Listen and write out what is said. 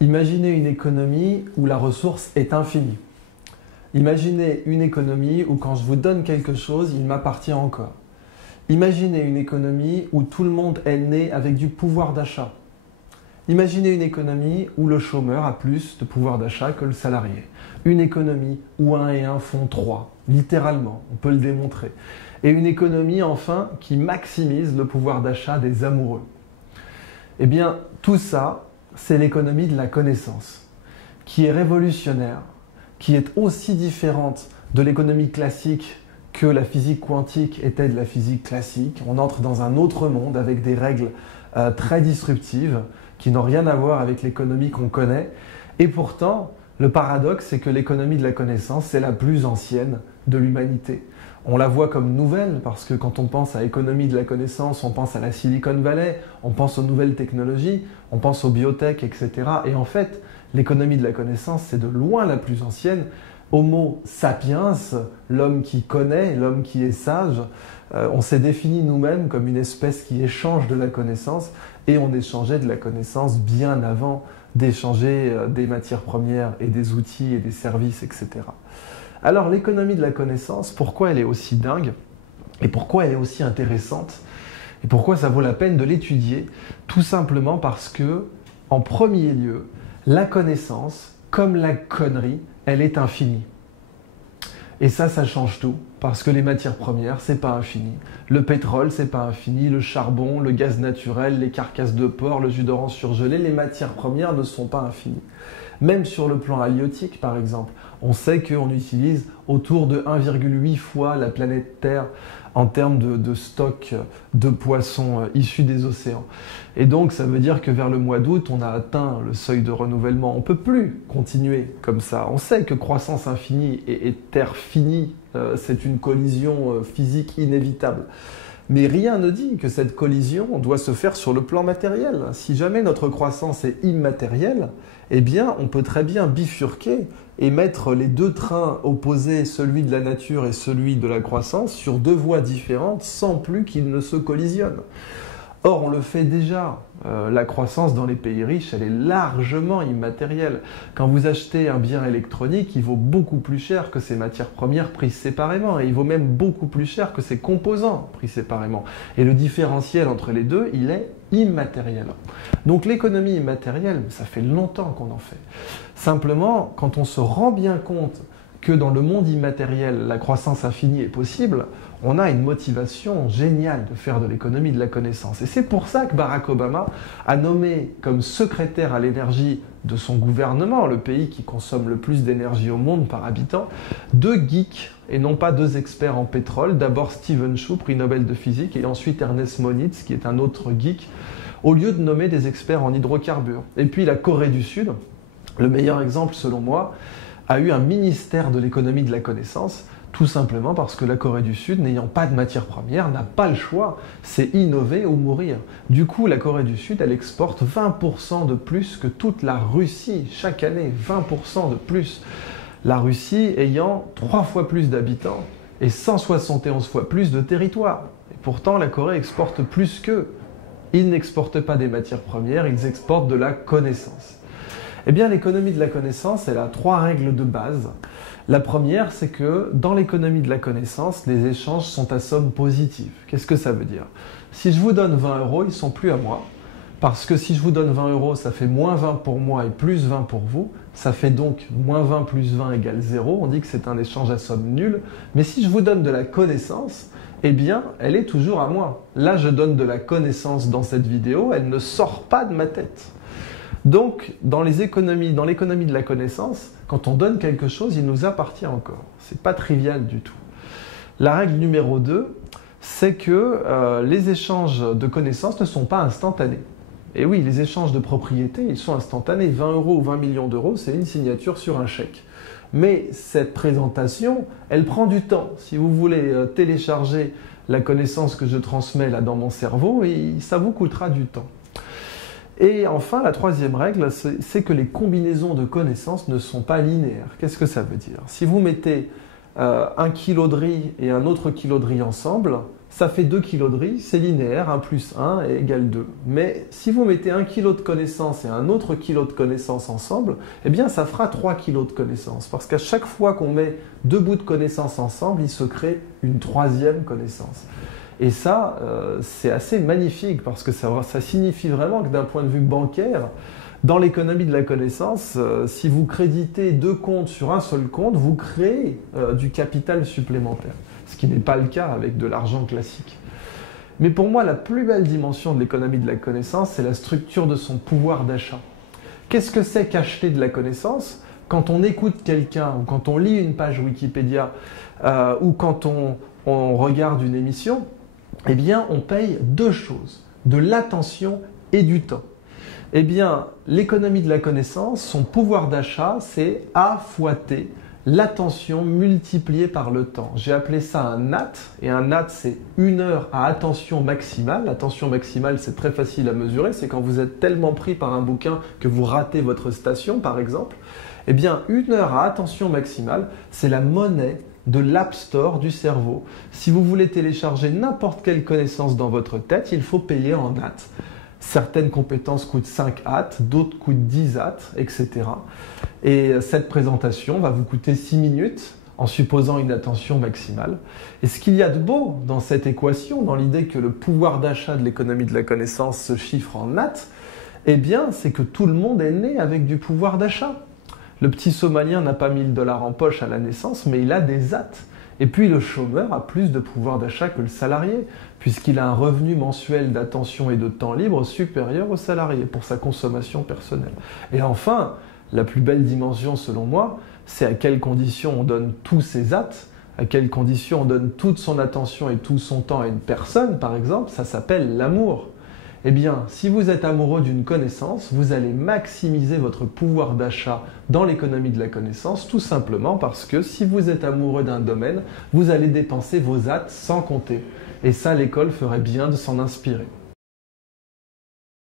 Imaginez une économie où la ressource est infinie. Imaginez une économie où quand je vous donne quelque chose, il m'appartient encore. Imaginez une économie où tout le monde est né avec du pouvoir d'achat. Imaginez une économie où le chômeur a plus de pouvoir d'achat que le salarié. Une économie où 1 et 1 font 3, littéralement, on peut le démontrer. Et une économie enfin qui maximise le pouvoir d'achat des amoureux. Eh bien, tout ça, c'est l'économie de la connaissance, qui est révolutionnaire, qui est aussi différente de l'économie classique que la physique quantique était de la physique classique. On entre dans un autre monde avec des règles très disruptives qui n'ont rien à voir avec l'économie qu'on connaît. Et pourtant, le paradoxe, c'est que l'économie de la connaissance, c'est la plus ancienne de l'humanité. On la voit comme nouvelle parce que quand on pense à l'économie de la connaissance, on pense à la Silicon Valley, on pense aux nouvelles technologies, on pense aux biotech, etc. Et en fait, l'économie de la connaissance, c'est de loin la plus ancienne. Homo sapiens, l'homme qui connaît, l'homme qui est sage, on s'est défini nous-mêmes comme une espèce qui échange de la connaissance et on échangeait de la connaissance bien avant d'échanger des matières premières et des outils et des services, etc. Alors l'économie de la connaissance, pourquoi elle est aussi dingue et pourquoi elle est aussi intéressante et pourquoi ça vaut la peine de l'étudier? Tout simplement parce que, en premier lieu, la connaissance, comme la connerie, elle est infinie. Et ça change tout, parce que les matières premières, c'est pas infini. Le pétrole, c'est pas infini, le charbon, le gaz naturel, les carcasses de porc, le jus d'orange surgelé, les matières premières ne sont pas infinies. Même sur le plan halieutique, par exemple, on sait qu'on utilise autour de 1,8 fois la planète Terre en termes de stock de poissons issus des océans. Et donc, ça veut dire que vers le mois d'août, on a atteint le seuil de renouvellement. On ne peut plus continuer comme ça. On sait que croissance infinie et Terre finie, c'est une collision physique inévitable. Mais rien ne dit que cette collision doit se faire sur le plan matériel. Si jamais notre croissance est immatérielle, eh bien, on peut très bien bifurquer et mettre les deux trains opposés, celui de la nature et celui de la croissance, sur deux voies différentes sans plus qu'ils ne se collisionnent. Or, on le fait déjà. La croissance dans les pays riches, elle est largement immatérielle. Quand vous achetez un bien électronique, il vaut beaucoup plus cher que ses matières premières prises séparément. Et il vaut même beaucoup plus cher que ses composants pris séparément. Et le différentiel entre les deux, il est immatériel. Donc l'économie immatérielle, ça fait longtemps qu'on en fait. Simplement, quand on se rend bien compte que dans le monde immatériel, la croissance infinie est possible, on a une motivation géniale de faire de l'économie de la connaissance. Et c'est pour ça que Barack Obama a nommé comme secrétaire à l'énergie de son gouvernement, le pays qui consomme le plus d'énergie au monde par habitant, 2 geeks et non pas 2 experts en pétrole. D'abord Stephen Chu, prix Nobel de physique, et ensuite Ernest Moniz, qui est un autre geek, au lieu de nommer des experts en hydrocarbures. Et puis la Corée du Sud, le meilleur exemple selon moi, a eu un ministère de l'économie de la connaissance, tout simplement parce que la Corée du Sud, n'ayant pas de matières premières, n'a pas le choix, c'est innover ou mourir. Du coup, la Corée du Sud, elle exporte 20% de plus que toute la Russie, chaque année, 20% de plus. La Russie ayant 3 fois plus d'habitants et 171 fois plus de territoire. Et pourtant, la Corée exporte plus qu'eux. Ils n'exportent pas des matières premières, ils exportent de la connaissance. Eh bien, l'économie de la connaissance, elle a 3 règles de base. La première, c'est que dans l'économie de la connaissance, les échanges sont à somme positive. Qu'est-ce que ça veut dire? Si je vous donne 20 euros, ils ne sont plus à moi. Parce que si je vous donne 20 euros, ça fait moins 20 pour moi et plus 20 pour vous. Ça fait donc moins 20 plus 20 égale 0. On dit que c'est un échange à somme nulle. Mais si je vous donne de la connaissance, eh bien, elle est toujours à moi. Là, je donne de la connaissance dans cette vidéo, elle ne sort pas de ma tête. Donc, dans l'économie de la connaissance, quand on donne quelque chose, il nous appartient encore. C'est pas trivial du tout. La règle numéro 2, c'est que les échanges de connaissances ne sont pas instantanés. Et oui, les échanges de propriété, ils sont instantanés. 20 euros ou 20 millions d'euros, c'est une signature sur un chèque. Mais cette présentation, elle prend du temps. Si vous voulez télécharger la connaissance que je transmets là dans mon cerveau, ça vous coûtera du temps. Et enfin, la 3e règle, c'est que les combinaisons de connaissances ne sont pas linéaires. Qu'est-ce que ça veut dire? Si vous mettez un kilo de riz et un autre kilo de riz ensemble, ça fait 2 kg de riz, c'est linéaire, 1 plus 1 égale 2. Mais si vous mettez 1 kg de connaissances et un autre kilo de connaissances ensemble, eh bien ça fera 3 kg de connaissances. Parce qu'à chaque fois qu'on met 2 bouts de connaissances ensemble, il se crée une 3e connaissance. Et ça, c'est assez magnifique parce que ça signifie vraiment que d'un point de vue bancaire, dans l'économie de la connaissance, si vous créditez 2 comptes sur un seul compte, vous créez du capital supplémentaire. Ce qui n'est pas le cas avec de l'argent classique. Mais pour moi, la plus belle dimension de l'économie de la connaissance, c'est la structure de son pouvoir d'achat. Qu'est-ce que c'est qu'acheter de la connaissance? Quand on écoute quelqu'un, ou quand on lit une page Wikipédia, ou quand on regarde une émission, eh bien, on paye 2 choses, de l'attention et du temps. Eh bien, l'économie de la connaissance, son pouvoir d'achat, c'est A fois T, l'attention multipliée par le temps. J'ai appelé ça un NAT, et un NAT, c'est 1 heure à attention maximale. L'attention maximale, c'est très facile à mesurer, c'est quand vous êtes tellement pris par un bouquin que vous ratez votre station, par exemple. Eh bien, 1 heure à attention maximale, c'est la monnaie de l'App Store du cerveau. Si vous voulez télécharger n'importe quelle connaissance dans votre tête, il faut payer en NAT. Certaines compétences coûtent 5 AT, d'autres coûtent 10 AT, etc. Et cette présentation va vous coûter 6 minutes en supposant une attention maximale. Et ce qu'il y a de beau dans cette équation, dans l'idée que le pouvoir d'achat de l'économie de la connaissance se chiffre en NAT, eh bien, c'est que tout le monde est né avec du pouvoir d'achat. Le petit Somalien n'a pas 1 000 $ en poche à la naissance, mais il a des AT. Et puis le chômeur a plus de pouvoir d'achat que le salarié, puisqu'il a un revenu mensuel d'attention et de temps libre supérieur au salarié pour sa consommation personnelle. Et enfin, la plus belle dimension selon moi, c'est à quelles conditions on donne tous ses AT, à quelles conditions on donne toute son attention et tout son temps à une personne, par exemple, ça s'appelle l'amour. Eh bien, si vous êtes amoureux d'une connaissance, vous allez maximiser votre pouvoir d'achat dans l'économie de la connaissance, tout simplement parce que si vous êtes amoureux d'un domaine, vous allez dépenser vos AT sans compter. Et ça, l'école ferait bien de s'en inspirer.